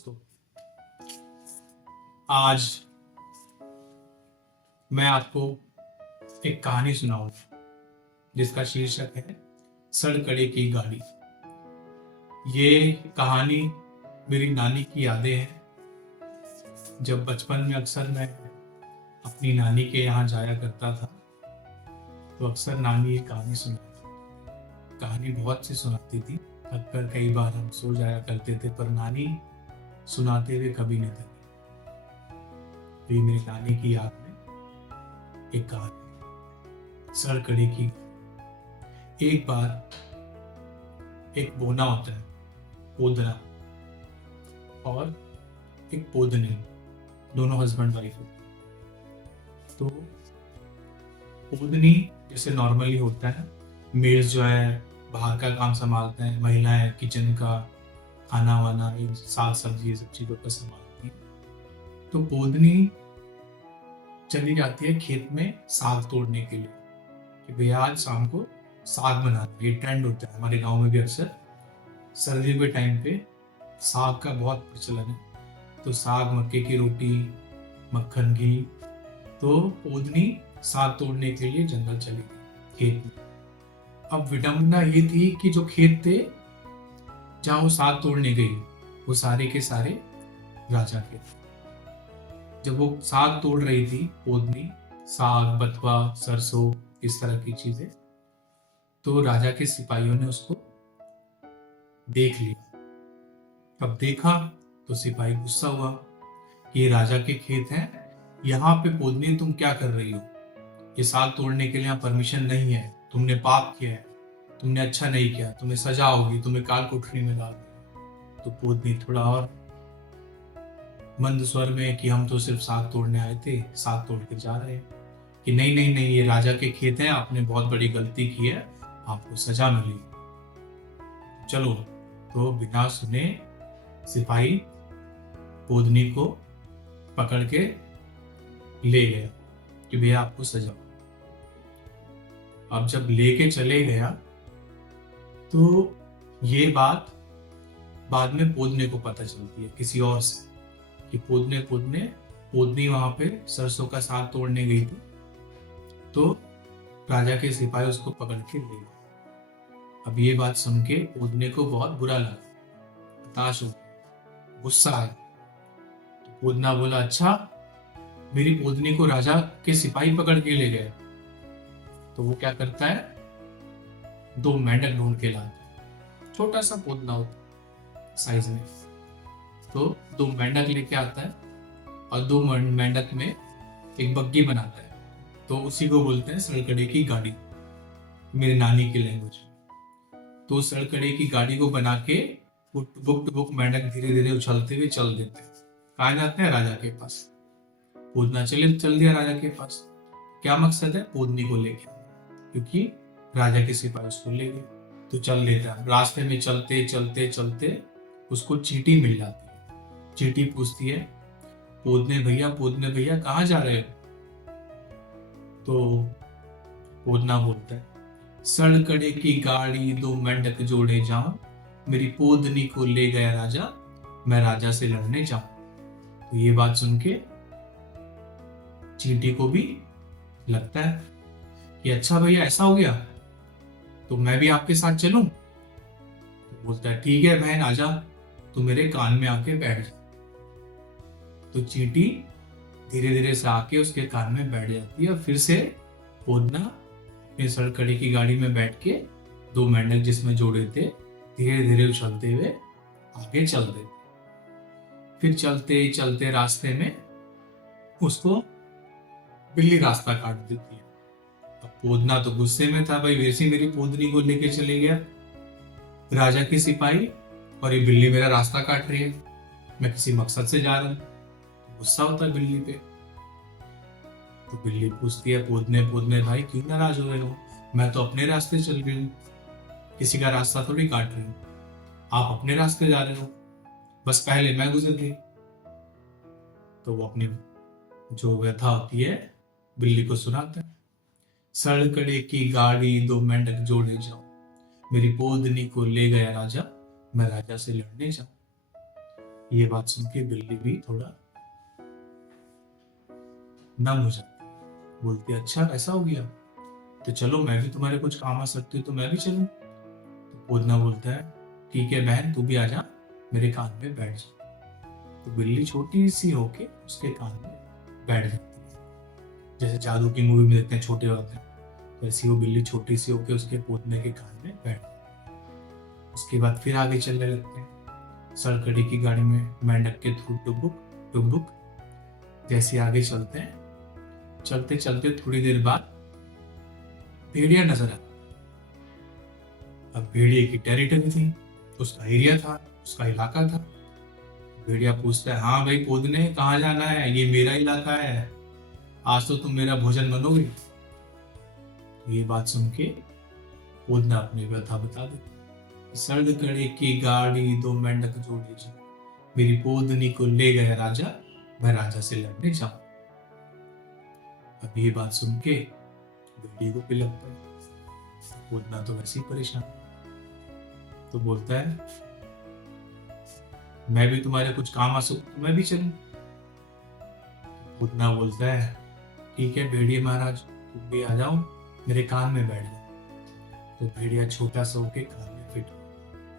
तो आज मैं आपको एक कहानी सुनाऊंगा जिसका शीर्षक है सड़कड़े की गाड़ी। ये कहानी मेरी नानी की यादें हैं। जब बचपन में अक्सर मैं अपनी नानी के यहाँ जाया करता था तो अक्सर नानी एक कहानी सुनाती। कहानी बहुत सी सुनाती थी। अक्सर कई बार हम सो जाया करते थे पर नानी सुनाते हुए कभी नहीं थकी। तो ये मेरी नानी की याद में एक कहानी सड़कड़े की। एक बार एक बोना होता है, पोदना, और एक पोदनी, दोनों हस्बैंड वाइफ होते हैं। तो पोदनी जैसे नॉर्मली होता है, मेल्स जो है बाहर का काम संभालते हैं, महिलाएं किचन का खाना वाना, साग सब्जी, ये सब चीजों का संभालती है। तो पोदनी चली जाती है खेत में साग तोड़ने के लिए कि भैया आज शाम को साग बनाना। ये ट्रेंड होता है हमारे गांव में भी। अक्सर सर्दियों के टाइम पे साग का बहुत प्रचलन है। तो साग, मक्के की रोटी, मक्खन, घी। तो पोदनी साग तोड़ने के लिए जंगल चली गई खेत में। अब विडंबना ये थी कि जो खेत थे जहां वो साग तोड़ने गई वो सारे के सारे राजा के थे। जब वो साग तोड़ रही थी पोदनी, साग, बथुआ, सरसों, इस तरह की चीजें, तो राजा के सिपाहियों ने उसको देख लिया। अब देखा तो सिपाही गुस्सा हुआ कि ये राजा के खेत हैं, यहाँ पे पोदनी तुम क्या कर रही हो? ये साग तोड़ने के लिए यहाँ परमिशन नहीं है, तुमने पाप किया है, तुमने अच्छा नहीं किया, तुम्हें सजा होगी, तुम्हें काल कोठरी में डाल देंगे। तो पोदनी थोड़ा और मंद स्वर में कि हम तो सिर्फ साग तोड़ने आए थे, साग तोड़ के जा रहे हैं। कि नहीं नहीं नहीं, ये राजा के खेत हैं, आपने बहुत बड़ी गलती की है, आपको सजा मिलेगी, चलो। तो बिना सुने सिपाही पोदनी को पकड़ के ले गया कि भैया आपको सजा। अब जब लेके चले गया तो ये बात बाद में पोदने को पता चलती है किसी और से कि पोदनी वहां पे सरसों का साग तोड़ने गई थी। तो राजा के सिपाही उसको पकड़ के ले गए। अब ये बात सुन के पोदने को बहुत बुरा लगा, हताश हो, गुस्सा आया। तो पोदना बोला, अच्छा, मेरी पोदनी को राजा के सिपाही पकड़ के ले गए। तो वो क्या करता है, 2 मेंढक ढूंढ के लाता है। छोटा सा पोदना होता साइज में। तो 2 मेंढक लेके आता है और 2 मेंढक में एक बग्गी बनाता है। तो उसी को बोलते हैं सड़कड़े की गाड़ी, मेरी नानी की लैंग्वेज में। तो सड़कड़े की गाड़ी को बना के बुक मेंढक धीरे धीरे उछलते हुए चल देते हैं। कहाँ जाते हैं? राजा के पास। पोदना चल दिया राजा के पास। क्या मकसद है? पोदनी को लेके, क्योंकि राजा के सिपाही उसको ले गए। तो चल देता है। रास्ते में चलते चलते चलते उसको चींटी मिल जाती है। चींटी पूछती है, पोदने भैया कहाँ जा रहे हो? तो पोदना बोलता है, सड़कड़े की गाड़ी 2 मेंढक जोड़े जाऊं, मेरी पोदनी को ले गया राजा, मैं राजा से लड़ने जाऊं। तो ये बात सुन के चींटी को भी लगता है कि अच्छा भैया ऐसा हो गया, तो मैं भी आपके साथ चलूं। तो बोलता है, ठीक है बहन, आजा, तू मेरे कान में आके बैठ जा। तो चींटी धीरे धीरे से आके उसके कान में बैठ जाती है और फिर से पोदना अपनी सड़कड़े की गाड़ी में बैठ के 2 मेंढक जिसमें जोड़े थे धीरे धीरे उछलते हुए आगे चल देते। फिर चलते चलते रास्ते में उसको बिल्ली रास्ता काट देती है। अब पोदना तो गुस्से में था, भाई वैसे मेरी पोदनी को लेके चले गया राजा के सिपाही और ये बिल्ली मेरा रास्ता काट रही है, मैं किसी मकसद से जा रहा हूं। गुस्सा होता है बिल्ली पे। तो बिल्ली पूछती है, पोदने भाई क्यों नाराज हो रहे हो? मैं तो अपने रास्ते चल रही हूँ, किसी का रास्ता थोड़ी काट रही हूँ, आप अपने रास्ते जा रहे हो, बस पहले मैं गुजर गई। तो वो अपनी जो व्यथा होती है बिल्ली को सुनाता है, सड़कड़े की गाड़ी 2 मेंढक जोड़े जाओ, मेरी पोदनी को ले गया राजा, मैं राजा से लड़ने जाऊं। ये बात सुन के बिल्ली भी थोड़ा नम हो जाती है, बोलती है अच्छा ऐसा हो गया, तो चलो मैं भी तुम्हारे कुछ काम आ सकती हूँ तो मैं भी चलूं। तो पूतना बोलता है ठीक है बहन तू भी आ जा, मेरे कान में बैठ जा। तो बिल्ली छोटी सी होके उसके कान में बैठ जाती है, जैसे जादू की मूवी में देखते हैं छोटे होते हैं, तो ऐसी वो बिल्ली छोटी सी होके उसके पोतने के कान में बैठ जाती है। उसके बाद फिर आगे चलने लगते हैं सड़कड़ी की गाड़ी में मेंढक के थ्रू टुबुक टुबुक। जैसे आगे चलते हैं, चलते चलते थोड़ी देर बाद भेड़िया नजर आता। अब भेड़िए की टेरिटरी थी, उसका एरिया था, उसका इलाका था। भेड़िया पूछता है हाँ भाई पोदने कहाँ जाना है, ये मेरा इलाका है, आज तो तुम मेरा भोजन बनोगे। ये बात सुन के पोदना अपनी व्यथा बता देता, सड़ कड़े की गाड़ी दो मेंढक जोड़े जा, मेरी पोदनी को ले गया राजा, मैं राजा से लड़ने जाऊं। अब ये बात सुन के भेड़िए को भी लगता है पोदना तो वैसे ही परेशान, तो बोलता है मैं भी तुम्हारे कुछ काम आ सकूं तो मैं भी चलूं। पोदना बोलता है ठीक है भेड़िए महाराज तुम भी आ जाओ, मेरे कान में बैठ जाओ। तो भेड़िया छोटा सा होके कान में फिट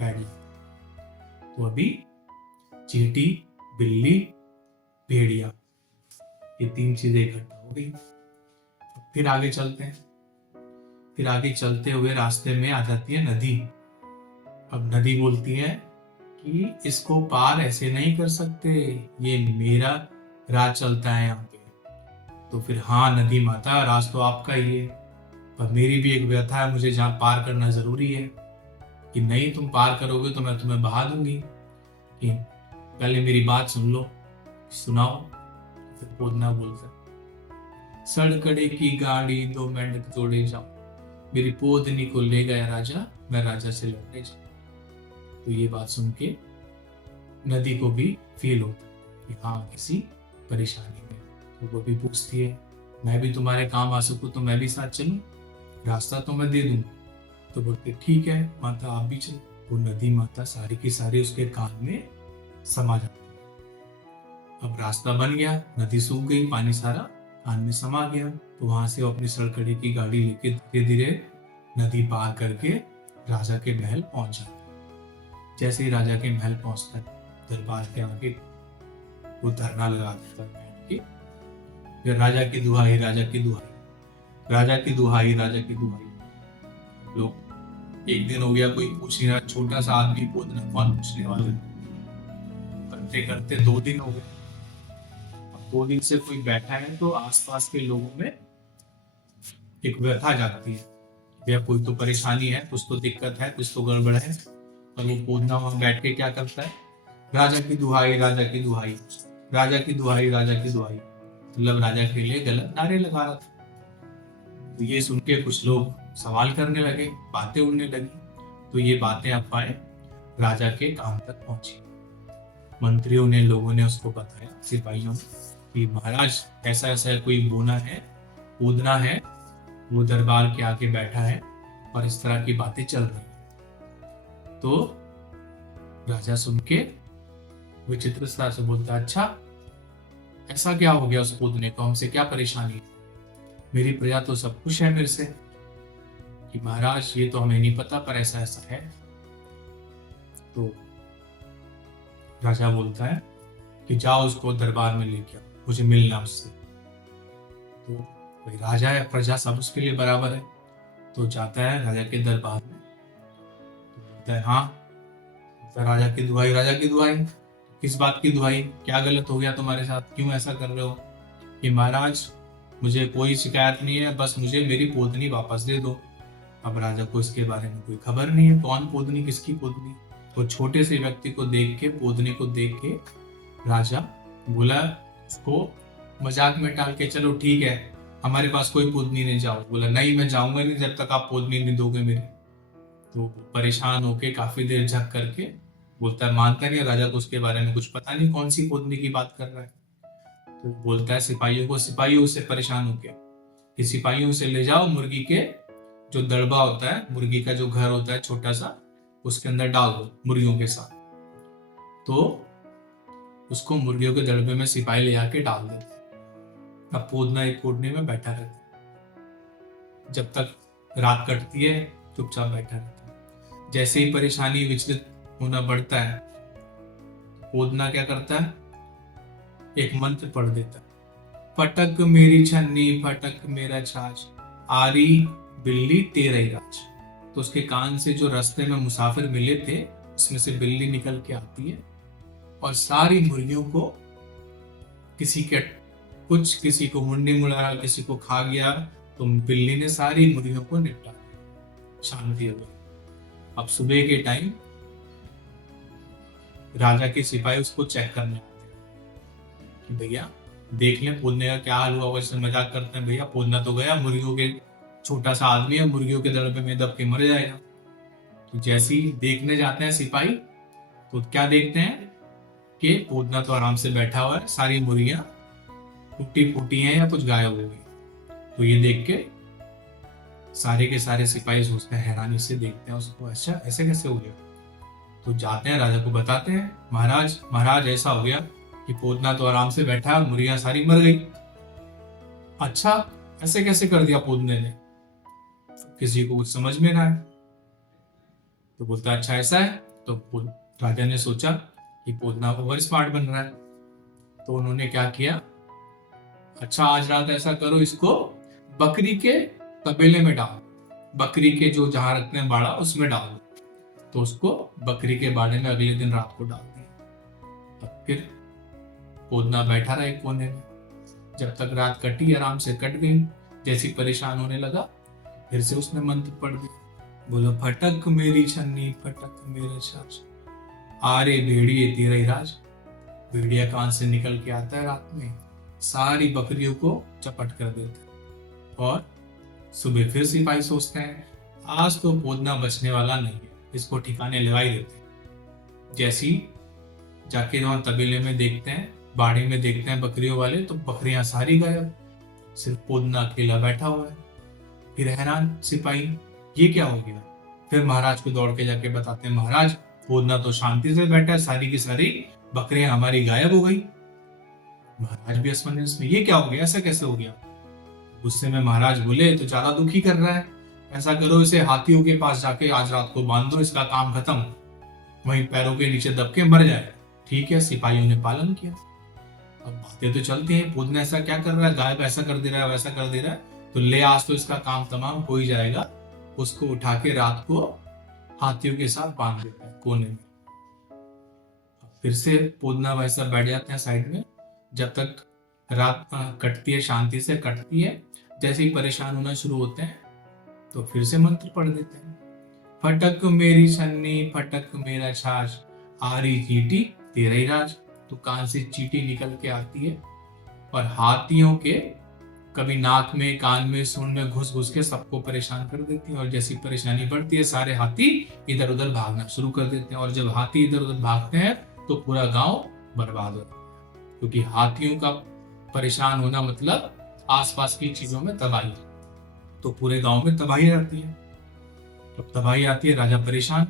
बैठ जाता। तो अभी चींटी, बिल्ली, भेड़िया, ये तीन चीजें इकट्ठा हो गई। फिर आगे चलते हैं, फिर आगे चलते हुए रास्ते में आ जाती है नदी। अब नदी बोलती है कि इसको पार ऐसे नहीं कर सकते, ये मेरा राज चलता है यहाँ पे। तो फिर हाँ नदी माता राज तो आपका ही है, पर मेरी भी एक व्यथा है, मुझे जहाँ पार करना जरूरी है, कि नहीं तुम पार करोगे तो मैं तुम्हें बहा दूंगी, कि पहले मेरी बात सुन लो, सुनाओ। फिर पोदना बोलता सड़कड़े की गाड़ी दो मेंढक जोड़े जाओ, मेरी पोदनी को ले गया राजा, मैं राजा से लड़ने जाऊं। तो ये बात सुन के नदी को भी फील होता है कि हाँ किसी परेशानी में, तो वो भी पूछती है मैं भी तुम्हारे काम आ सकूं तो मैं भी साथ चलूं, रास्ता तो मैं दे दूं। तो बोलते ठीक है माता आप भी चलो। वो नदी माता सारी की सारी उसके कान में समा जाती है। अब रास्ता बन गया, नदी सूख गई, पानी सारा कान में समा गया। तो वहां से वो अपनी सड़कड़ी की गाड़ी लेके धीरे धीरे नदी पार करके राजा के महल पहुंच जाता है। जैसे ही राजा के महल पहुंचता है, दरबार के आगे वो धरना लगा देता है कि फिर राजा की दुहाई, राजा की दुहाई, राजा की दुहाई, राजा की दुहाई। लोग एक दिन हो गया कोई पूछ नहीं रहा, छोटा सा आदमी पोदना कौन पूछने वाला, करते करते 2 दिन हो गए। अब 2 दिन से कोई बैठा है तो आसपास के लोगों में एक व्यथा जागती है, भैया कोई तो परेशानी है, कुछ तो दिक्कत है, कुछ तो गड़बड़ है। और वो पोदना वहां बैठ के क्या करता है, राजा की दुहाई, राजा की दुहाई, राजा की दुहाई, राजा की दुहाई, मतलब राजा के लिए गलत नारे लगा रहा था। तो ये सुन के कुछ लोग सवाल करने लगे, बातें उड़ने लगी। तो ये बातें अफवाहें राजा के कान तक पहुंची। मंत्रियों ने, लोगों ने उसको बताया, सिपाहियों ने, कि महाराज ऐसा ऐसा कोई बोना है, पोदना है, वो दरबार के आगे बैठा है और इस तरह की बातें चल रही है। तो राजा सुन के विचित्रता से बोलता अच्छा ऐसा क्या हो गया उस पोदने को, हमसे क्या परेशानी है, मेरी प्रजा तो सब खुश है मेरे से। कि महाराज ये तो हमें नहीं पता पर ऐसा ऐसा है। तो राजा बोलता है कि जाओ उसको दरबार में लेके आओ, मुझे मिलना उससे। तो भाई राजा या प्रजा सब उसके लिए बराबर है। तो जाता है राजा के दरबार में, तो बोलता है हाँ, तो राजा की दुहाई, राजा की दुहाई, किस बात की दुहाई, क्या गलत हो गया तुम्हारे साथ, क्यों ऐसा कर रहे हो। कि महाराज मुझे कोई शिकायत नहीं है, बस मुझे मेरी पोदनी वापस दे दो। अब राजा को इसके बारे में कोई खबर नहीं है, कौन पोदनी, किसकी पोदनी। तो छोटे से व्यक्ति को देख के, पोदने को देख के राजा बोला उसको मजाक में टाल के, चलो ठीक है हमारे पास कोई पोदनी नहीं, जाओ। बोला नहीं मैं जाऊंगा नहीं जब तक आप पोदनी नहीं दोगे मेरी। तो परेशान होके काफी देर झक करके बोलता है, मानता नहीं, राजा को उसके बारे में कुछ पता नहीं कौन सी पोदनी की बात कर रहा है। तो बोलता है सिपाहियों को, सिपाहियों से परेशान होके कि सिपाहियों से ले जाओ मुर्गी के जो दड़बा होता है, मुर्गी का जो घर होता है छोटा सा, उसके अंदर डाल दो मुर्गियों के साथ। तो उसको मुर्गियों के दड़बे में सिपाही ले आके डाल देते। अब पोदना एक कोठरी में बैठा रहता है। जब तक रात कटती है चुपचाप बैठा रहता है। जैसे ही परेशानी विचलित होना बढ़ता है, पोदना क्या करता है, एक मंत्र पढ़ देता है। फटक मेरी छन्नी फटक मेरा छाछ, आरी बिल्ली तेरा ही राज। तो उसके कान से जो रास्ते में मुसाफिर मिले थे उसमें से बिल्ली निकल के आती है और सारी मुर्गियों को किसी को मुंडी मुड़ाया, किसी को खा गया। तो बिल्ली ने सारी मुर्गियों को निपटा दिया, शांति हो गई। अब सुबह के टाइम राजा के सिपाही उसको चेक करने आते हैं कि भैया देख लें पोदने का क्या हाल हुआ। वैसे मजाक करते हैं, भैया पोदना तो गया, मुर्गियों के छोटा सा आदमी है, मुर्गियों के दड़बे में दब के मर जाएगा। तो जैसे ही देखने जाते हैं सिपाही तो क्या देखते हैं कि पोदना तो आराम से बैठा हुआ है, सारी मुर्गियां टूटी फूटी हैं या कुछ गायब हो गई। तो ये देख के सारे के सारे सिपाही सोचते हैं, हैरानी से देखते हैं उसको, अच्छा ऐसे कैसे हो गया। तो जाते हैं राजा को बताते हैं, महाराज ऐसा हो गया कि पोदना तो आराम से बैठा है, मुर्गियां सारी मर गई। अच्छा ऐसे कैसे कर दिया पोदने ने, किसी को कुछ समझ में ना आए। तो बोलता अच्छा ऐसा है। तो राजा ने सोचा कि पोदना ओवर स्मार्ट बन रहा है। तो उन्होंने क्या किया, अच्छा आज रात ऐसा करो, इसको बकरी के तबेले में डाल, बकरी के जो जहां रखते हैं बाड़ा उसमें डाल दो। तो उसको बकरी के बाड़े में अगले दिन रात को डाल दिया। अब फिर पोदना बैठा रहा एक कोने में, जब तक रात कटी आराम से कट गई। जैसी परेशान होने लगा फिर से उसने मंत्र पढ़ दिया, बोलो फटक मेरी छन्नी फटक मेरा छाछ, आरे भेड़िए तेरा ही राज। भेड़िया कान से निकल के आता है रात में, सारी बकरियों को चपट कर देता है। और सुबह फिर सिपाही सोचते हैं आज तो पोदना बचने वाला नहीं है, इसको ठिकाने लगा ही देते हैं। जैसी जाके वहां तबेले में देखते हैं, बाड़ी में देखते हैं बकरियों वाले, तो बकरियां सारी गायब, सिर्फ पोदना अकेला बैठा हुआ है। फिर हैरान सिपाही, ये क्या हो गया। फिर महाराज को दौड़ के जाके बताते हैं, महाराज पोदना तो शांति से बैठा है, सारी की सारी बकरियां हमारी गायब हो गई। महाराज भी असमंजस में, ये क्या हो गया, ऐसा कैसे हो गया। गुस्से में महाराज बोले तो ज्यादा दुखी कर रहा है, ऐसा करो इसे हाथियों के पास जाके आज रात को बांध दो, इसका काम खत्म, वहीं पैरों के नीचे दब के मर जाए। ठीक है, सिपाहियों ने पालन किया। अब बातें तो चलती हैं, पोदना ऐसा क्या कर रहा है, गायब ऐसा कर दे रहा है, वैसा कर दे रहा है, तो ले आज तो इसका काम तमाम हो ही जाएगा। उसको उठा के रात को हाथियों के साथ बांध देते हैं कोने में। फिर से पोदना वैसा बैठ जाते हैं साइड में, जब तक रात कटती है, शांति से कटती है। जैसे ही परेशान होना शुरू होते हैं तो फिर से मंत्र पढ़ देते हैं, फटक मेरी छन्नी फटक मेरा छाछ, आरी चीटी तेरा ही राज। तो कान से चीटी निकल के आती है और हाथियों के कभी नाक में, कान में, सूंड में घुस के सबको परेशान कर देती है। और जैसी परेशानी बढ़ती है सारे हाथी इधर उधर भागना शुरू कर देते हैं। और जब हाथी इधर उधर भागते हैं तो पूरा गांव बर्बाद हो जाता है, क्योंकि हाथियों का परेशान होना मतलब आसपास की चीजों में तबाही, तो पूरे गांव में तबाही आती है। जब तबाही आती है राजा परेशान।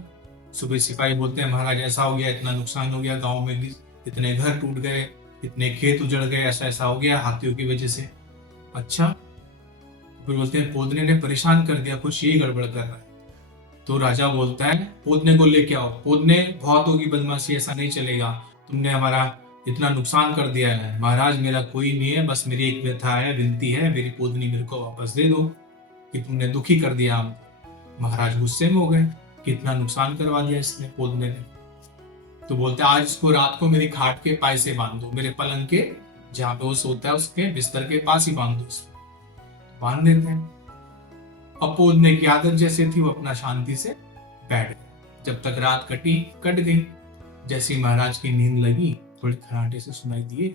सुबह सिपाही बोलते हैं, महाराज ऐसा हो गया, इतना नुकसान हो गया गांव में, इतने घर टूट गए, इतने खेत उजड़ गए, ऐसा ऐसा हो गया हाथियों की वजह से। अच्छा, फिर बोलते हैं पोदने ने परेशान कर दिया, कुछ यही गड़बड़ कर रहा है। तो राजा बोलता है पोदने को लेके आओ, पोदने बहुत होगी बदमाशी, ऐसा नहीं चलेगा, तुमने हमारा इतना नुकसान कर दिया है। महाराज मेरा कोई नहीं है, बस मेरी एक व्यथा है, विनती है, मेरी पोदनी मेरे को वापस दे दो कि तुमने दुखी कर दिया हमको। महाराज गुस्से में हो गए, कितना नुकसान करवा दिया इसने पोदने ने। तो बोलते आज इसको रात को मेरी खाट के पाए से बांध दो, मेरे पलंग के जहां पे वो सोता है उसके बिस्तर के पास ही बांध दो। बांध देते हैं। अब पोदने की आदत जैसे थी वो अपना शांति से बैठ गए। जब तक रात कट गई, जैसी महाराज की नींद लगी, थोड़ी खराटे से सुनाई दिए,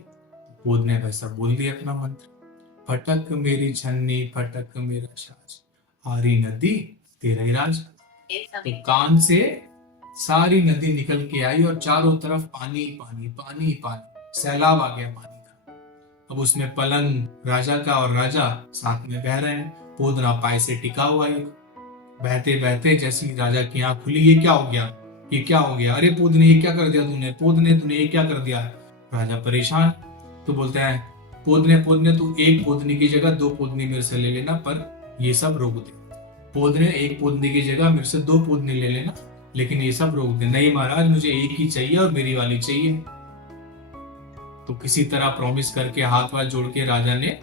पोदने वैसा बोल दिया अपना मंत्र, फटक मेरी छन्नी फटक मेरा छाछ, आरी नदी तेरा ही राज। तो कान से सारी नदी निकल के आई और चारों तरफ पानी पानी पानी पानी, सैलाब आ गया पानी का। अब उसमें पलंग राजा का और राजा साथ में बह रहे हैं, पोदना पाए से टिका हुआ है। बहते बहते जैसी राजा की आंख खुली, ये क्या हो गया, ये क्या हो गया, अरे पोदने ये क्या कर दिया तूने, पोदने तूने ये क्या कर दिया। राजा परेशान, तो बोलते हैं पोदने पोदने तू एक पोदनी की जगह दो पोदनी मेरे से ले लेना, पर ये सब रोक दे। पोदने एक पोदनी की जगह मेरे से दो पोदनी ले लेना, लेकिन ये सब रोक दे। नहीं महाराज, मुझे एक ही चाहिए और मेरी वाली चाहिए। तो किसी तरह प्रॉमिस करके हाथ वाथ जोड़ के राजा ने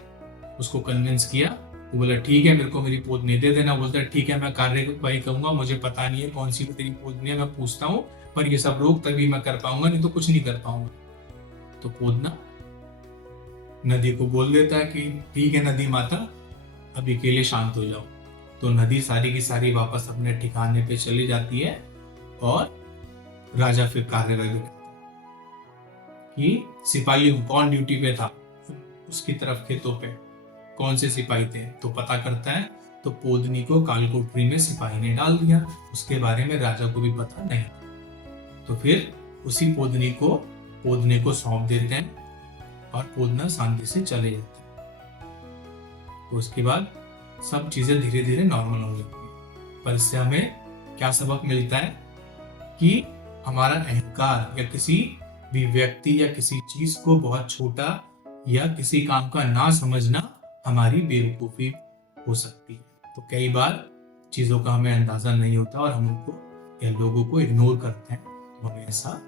उसको कन्विंस किया। वो बोला ठीक है, मेरे को मेरी पोदनी दे देना। बोलता ठीक है, मैं कार्यवाही करूंगा, मुझे पता नहीं है कौन सी तेरी पोदनी है, मैं पूछता हूँ, पर ये सब रोक तभी मैं कर पाऊंगा, नहीं तो कुछ नहीं कर पाऊंगा। तो पोदना नदी को बोल देता है कि ठीक है नदी माता, अभी के लिए शांत हो जाओ। तो नदी सारी की सारी वापस अपने ठिकाने पे चली जाती है और राजा फिर कार्यवाही करता है कि सिपाहियों कौन ड्यूटी पे था उसकी तरफ, खेतों पे कौन से सिपाही थे। तो पता करता है, तो पोदनी को कालकोठरी में सिपाही ने डाल दिया। उसके बारे में राजा को भी पता नहीं। तो फिर उसी पोदने को सौंप देते हैं और पोदना शांति से चले जाते हैं। तो उसके बाद सब चीजें धीरे धीरे नॉर्मल हो जाती है। पर इससे हमें क्या सबक मिलता है कि हमारा अहंकार या किसी भी व्यक्ति या किसी चीज को बहुत छोटा या किसी काम का ना समझना हमारी बेवकूफी हो सकती है। तो कई बार चीजों का हमें अंदाजा नहीं होता और हम उनको या लोगों को इग्नोर करते हैं। तो हमें ऐसा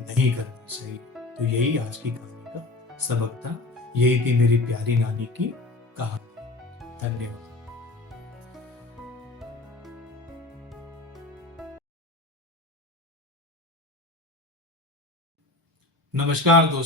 नहीं करना चाहिए। तो यही आज की कहानी का सबक था। यही थी मेरी प्यारी नानी की कहानी। धन्यवाद। नमस्कार दोस्तों।